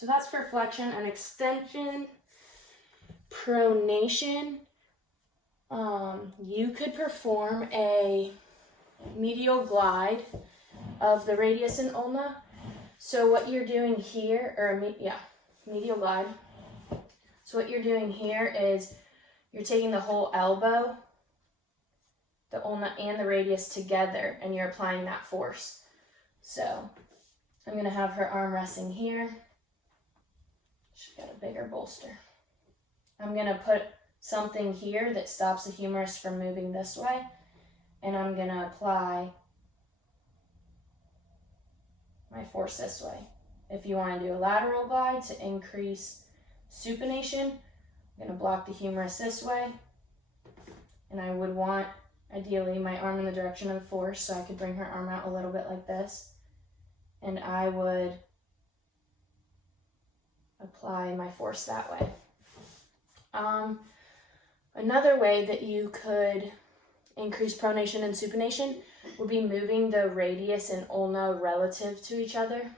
So that's for flexion and extension. Pronation, you could perform a medial glide of the radius and ulna. So what you're doing here, medial glide. So what you're doing here is you're taking the whole elbow, the ulna and the radius together, and you're applying that force. So I'm gonna have her arm resting here. She's got a bigger bolster. I'm gonna put something here that stops the humerus from moving this way, and I'm gonna apply my force this way. If you wanna do a lateral glide to increase supination, I'm gonna block the humerus this way, and I would want, ideally, my arm in the direction of the force, so I could bring her arm out a little bit like this, and I would apply my force that way. Another way that you could increase pronation and supination would be moving the radius and ulna relative to each other.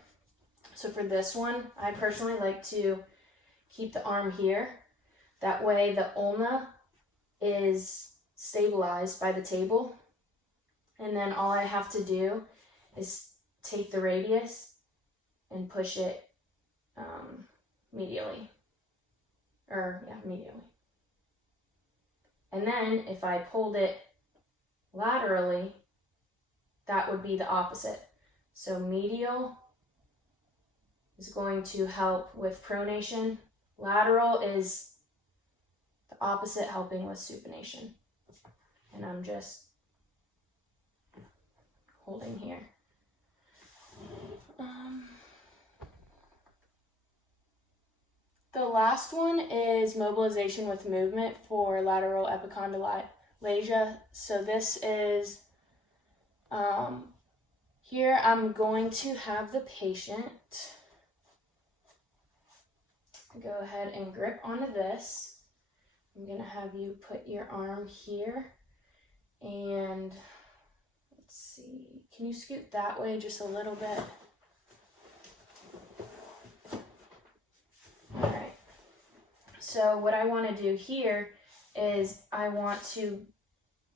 So for this one, I personally like to keep the arm here. That way the ulna is stabilized by the table, and then all I have to do is take the radius and push it medially. And then if I pulled it laterally, that would be the opposite. So medial is going to help with pronation. Lateral is the opposite, helping with supination. And I'm just holding here. The last one is mobilization with movement for lateral epicondylalalia. So this is, here I'm going to have the patient go ahead and grip onto this. I'm going to have you put your arm here, and let's see, can you scoot that way just a little bit? All right. So what I want to do here is I want to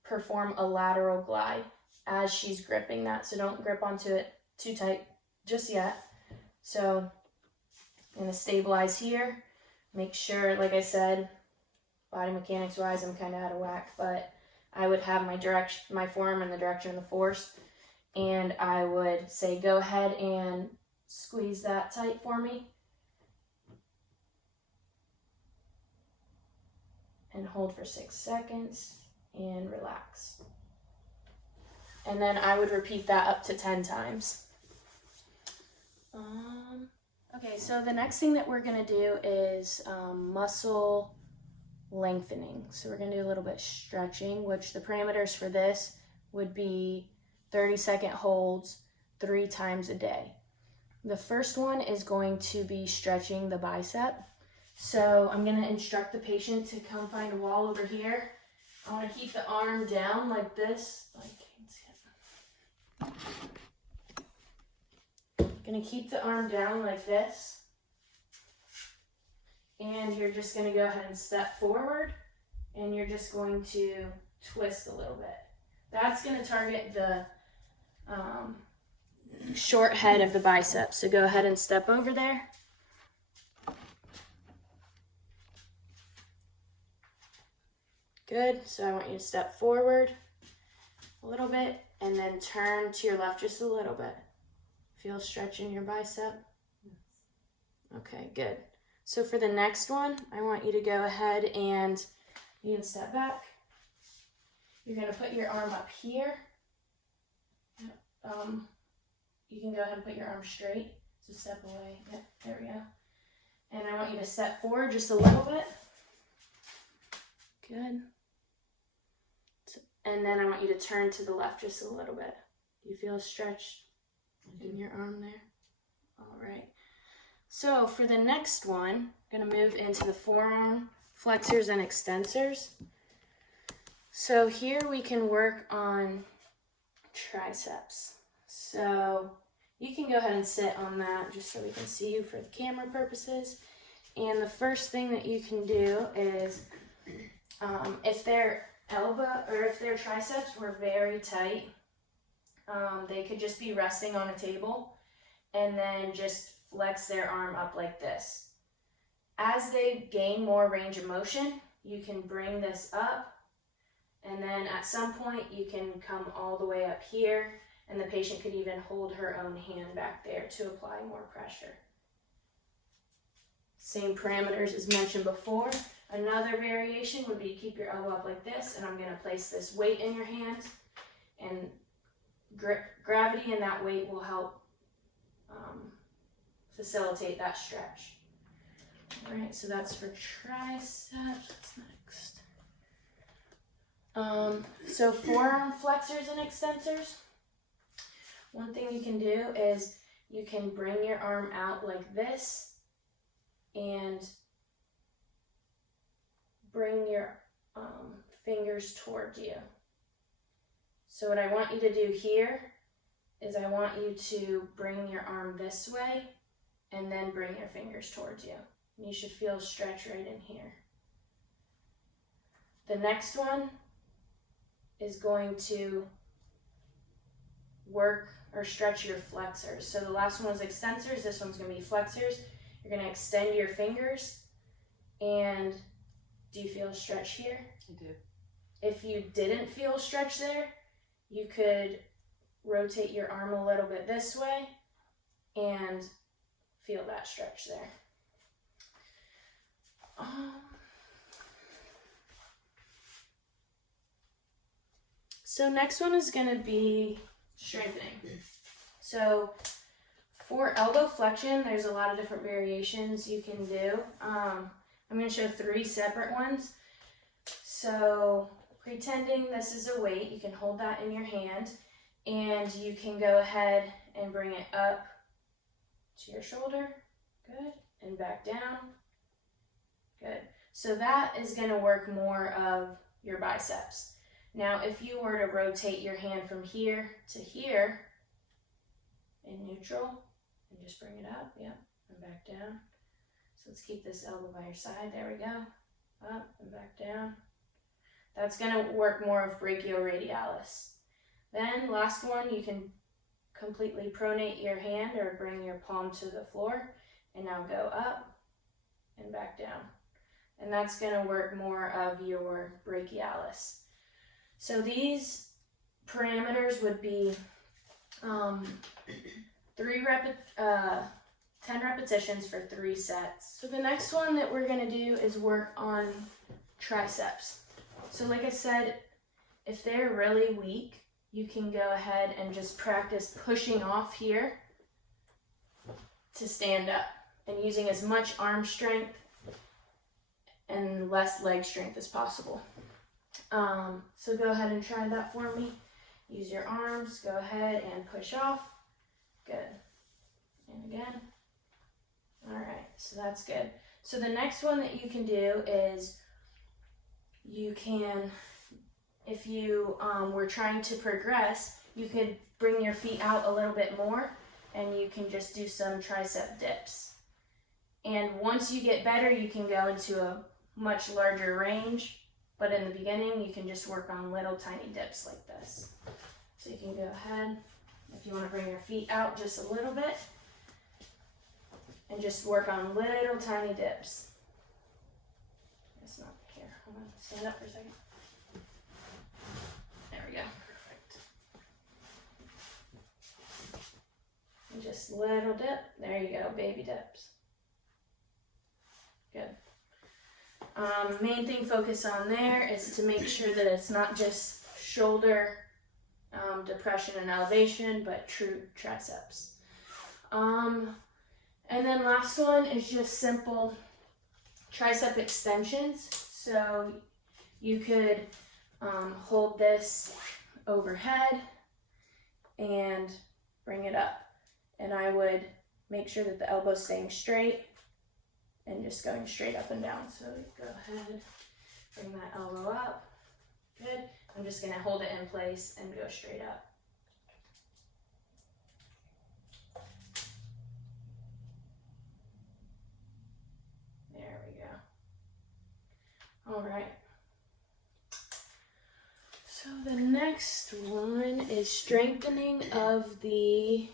perform a lateral glide as she's gripping that. So don't grip onto it too tight just yet. So I'm going to stabilize here. Make sure, like I said, body mechanics wise, I'm kind of out of whack, but I would have my forearm in the direction of the force, and I would say, go ahead and squeeze that tight for me. And hold for 6 seconds and relax. And then I would repeat that up to 10 times. Okay, so the next thing that we're gonna do is muscle lengthening. So we're gonna do a little bit stretching, which the parameters for this would be 30-second holds 3 times a day. The first one is going to be stretching the bicep. So I'm gonna instruct the patient to come find a wall over here. I wanna keep the arm down like this. Gonna keep the arm down like this. And you're just gonna go ahead and step forward, and you're just going to twist a little bit. That's gonna target the short head of the bicep. So go ahead and step over there. Good, so I want you to step forward a little bit and then turn to your left just a little bit. Feel stretch in your bicep? Okay, good. So for the next one, I want you to go ahead and you can step back. You're gonna put your arm up here. You can go ahead and put your arm straight. So step away, yep, there we go. And I want you to step forward just a little bit. Good. And then I want you to turn to the left just a little bit. Do you feel a stretch in your arm there? All right. So for the next one, I'm gonna move into the forearm flexors and extensors. So here we can work on triceps. So You can go ahead and sit on that just so we can see you for the camera purposes. And the first thing that you can do is, if their elbow or if their triceps were very tight, they could just be resting on a table and then just flex their arm up like this. As they gain more range of motion, you can bring this up, and then at some point you can come all the way up here, and the patient could even hold her own hand back there to apply more pressure. Same parameters as mentioned before. Another variation would be to keep your elbow up like this, and I'm going to place this weight in your hand, and gravity and that weight will help facilitate that stretch. All right, so that's for triceps. What's next? So forearm flexors and extensors. One thing you can do is you can bring your arm out like this and bring your fingers towards you. So what I want you to do here is I want you to bring your arm this way and then bring your fingers towards you. You should feel stretch right in here. The next one is going to work or stretch your flexors. So the last one was extensors, this one's going to be flexors. You're going to extend your fingers, and do you feel a stretch here? I do. If you didn't feel stretch there, you could rotate your arm a little bit this way and feel that stretch there. So next one is going to be strengthening. So for elbow flexion, there's a lot of different variations you can do. I'm going to show 3 separate ones. So pretending this is a weight, you can hold that in your hand, and you can go ahead and bring it up to your shoulder. Good. And back down. Good. So that is going to work more of your biceps. Now, if you were to rotate your hand from here to here in neutral and just bring it up, yep, and back down. So let's keep this elbow by your side. There we go. Up and back down. That's going to work more of brachioradialis. Then last one, you can completely pronate your hand or bring your palm to the floor and now go up and back down. And that's going to work more of your brachialis. So these parameters would be 10 repetitions for 3 sets. So the next one that we're going to do is work on triceps. So like I said, if they're really weak, you can go ahead and just practice pushing off here to stand up and using as much arm strength and less leg strength as possible. So go ahead and try that for me. Use your arms, go ahead and push off. Good. And again. All right, so that's good. So the next one that you can do is you can, if you were trying to progress, you could bring your feet out a little bit more and you can just do some tricep dips. And once you get better, you can go into a much larger range. But in the beginning, you can just work on little tiny dips like this. So you can go ahead, if you want to bring your feet out just a little bit, and just work on little tiny dips. It's not here. Hold on, stand up for a second. There we go. Perfect. And just little dip. There you go, baby dips. Good. Main thing focus on there is to make sure that it's not just shoulder depression and elevation, but true triceps. And then last one is just simple tricep extensions. So you could hold this overhead and bring it up. And I would make sure that the elbow's staying straight and just going straight up and down. So go ahead, bring that elbow up. Good. I'm just going to hold it in place and go straight up. next one is strengthening of the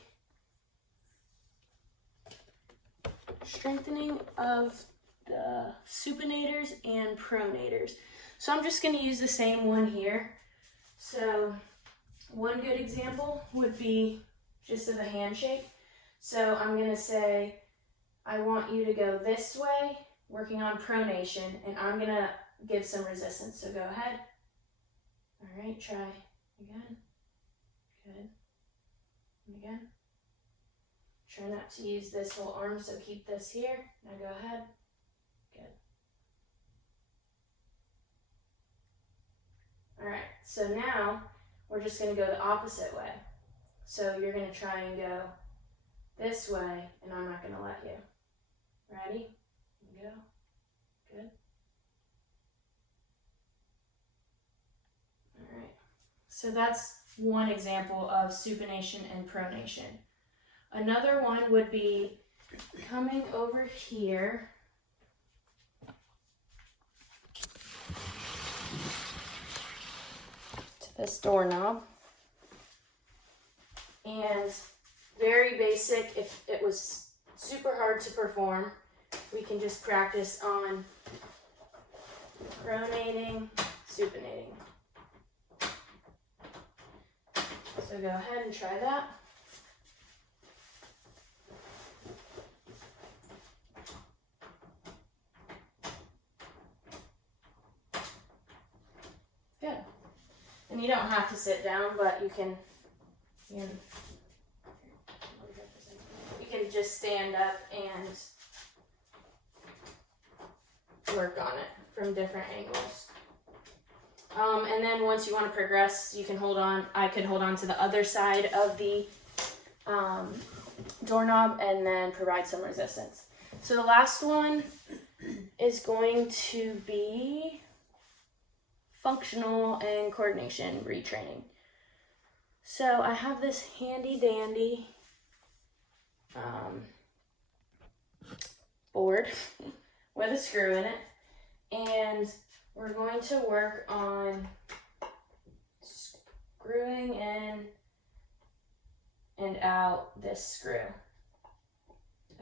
supinators and pronators. So I'm just going to use the same one here. So one good example would be just of a handshake. So I'm going to say, I want you to go this way, working on pronation, and I'm going to give some resistance. So go ahead. All right, try again. Good. And again. Try not to use this whole arm, so keep this here. Now go ahead. Good. All right, so now we're just going to go the opposite way. So you're going to try and go this way, and I'm not going to let you. Ready? Go. Good. All right. So that's one example of supination and pronation. Another one would be coming over here to this doorknob. And very basic, if it was super hard to perform, we can just practice on pronating, supinating. So go ahead and try that. Good. And you don't have to sit down, but you can just stand up and work on it from different angles. And then once you want to progress, you can hold on. I could hold on to the other side of the doorknob and then provide some resistance. So the last one is going to be functional and coordination retraining. So I have this handy dandy board with a screw in it, and we're going to work on screwing in and out this screw.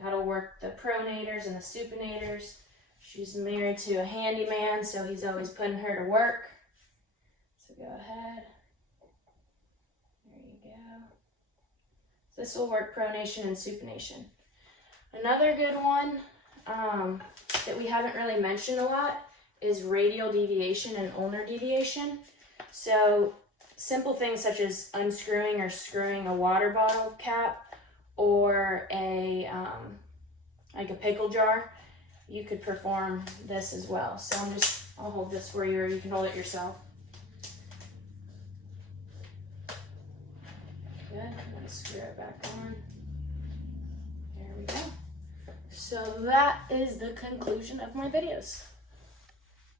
That'll work the pronators and the supinators. She's married to a handyman, so he's always putting her to work. So go ahead. There you go. This will work pronation and supination. Another good one that we haven't really mentioned a lot is radial deviation and ulnar deviation. So simple things such as unscrewing or screwing a water bottle cap or a like a pickle jar, you could perform this as well. So I'll hold this for you, or you can hold it yourself. Good. Let's screw it back on. There we go. So that is the conclusion of my videos.